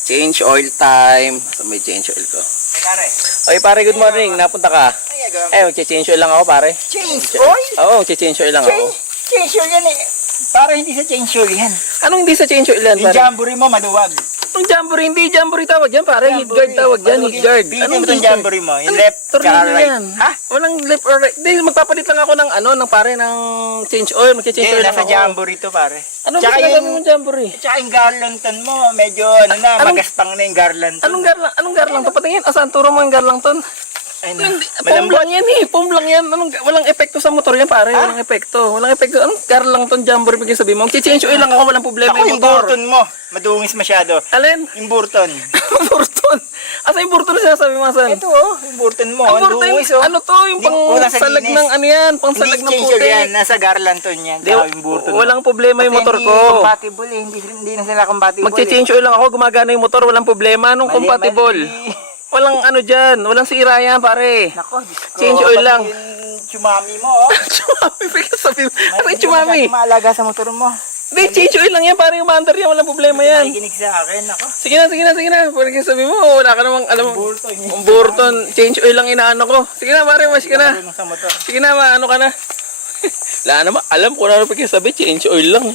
Change oil time. So may change oil ko. Pare. Oy pare, good morning. Napunta ka? Magche-change oil lang ako pare. Change oil? Oo, magche-change oil lang ako. Change oil yan eh. Para hindi sa change oil yan. Anong hindi sa change oil yan Yung pare? jamboree mo maduwag. Itong jamboree, hindi jamboree tawag yan pare. Heat guard tawag yan, heat guard. Pilitin mo itong jamboree mo. Yung left, Tornilyo tsaka right. yan. Ha? Walang left or right. Hindi, magpapalit lang ako ng ng pare, ng change oil. Magche-change Hindi, oil lang nasa ako. jamboree to pare. Anong Tsaka ginagawa yung- mong jamboree? Tsaka yung garlanton mo, medyo magaspang na yung garlanton. Anong garlang to? Patingin, asan turo mo yung garlang ton? Ay na. Hindi, foam lang yan eh. Foam lang yan. Walang epekto sa motor yan pare. Walang epekto. Walang epekto. Anong garlang ton jamboree pag sabi mo? Mag-change oil lang ako. Walang problema Ako yung yung motor. burton mo. Madungis masyado. Alin? Yung burton. Burton. Asa yung burton na sinasabi mo asan? Ito oh, yung burton mo. Ang Ang burton, dungis oh. ano to? Yung Hindi, pang kulang sa salag linis. ng ano yan? Pang Hindi salag ng change oil puti. yan. Nasa garlanton yan. Di, Tsaka yung burton mo. walang problema yung Kasi motor hindi ko. compatible eh. Hindi na sila compatible Magche-change oil lang ako. Gumagana yung motor. Walang problema. Anong Mali, compatible? mali. Walang ano dyan. Walang sira yan pare. Nako, Diyos ko. Change oil lang. Pati yung chumami mo oh. Chumami. Bigla sabi mo. Ano yung Hindi chumami? masyadong maalaga sa motor mo. Hindi, change oil lang yan. Pare yung mander yan. Walang problema yan. Nakikinig sa akin. Nako. Sige na. Pwede sabi mo. Wala ka namang alam mo. Burton. Ang Burton. Change oil lang inaano ko. Sige na pare. Mas ka na. Marunong sa motor. Sige na. Maano ka na. Wala naman. Alam ko na pag sabi. Change oil lang.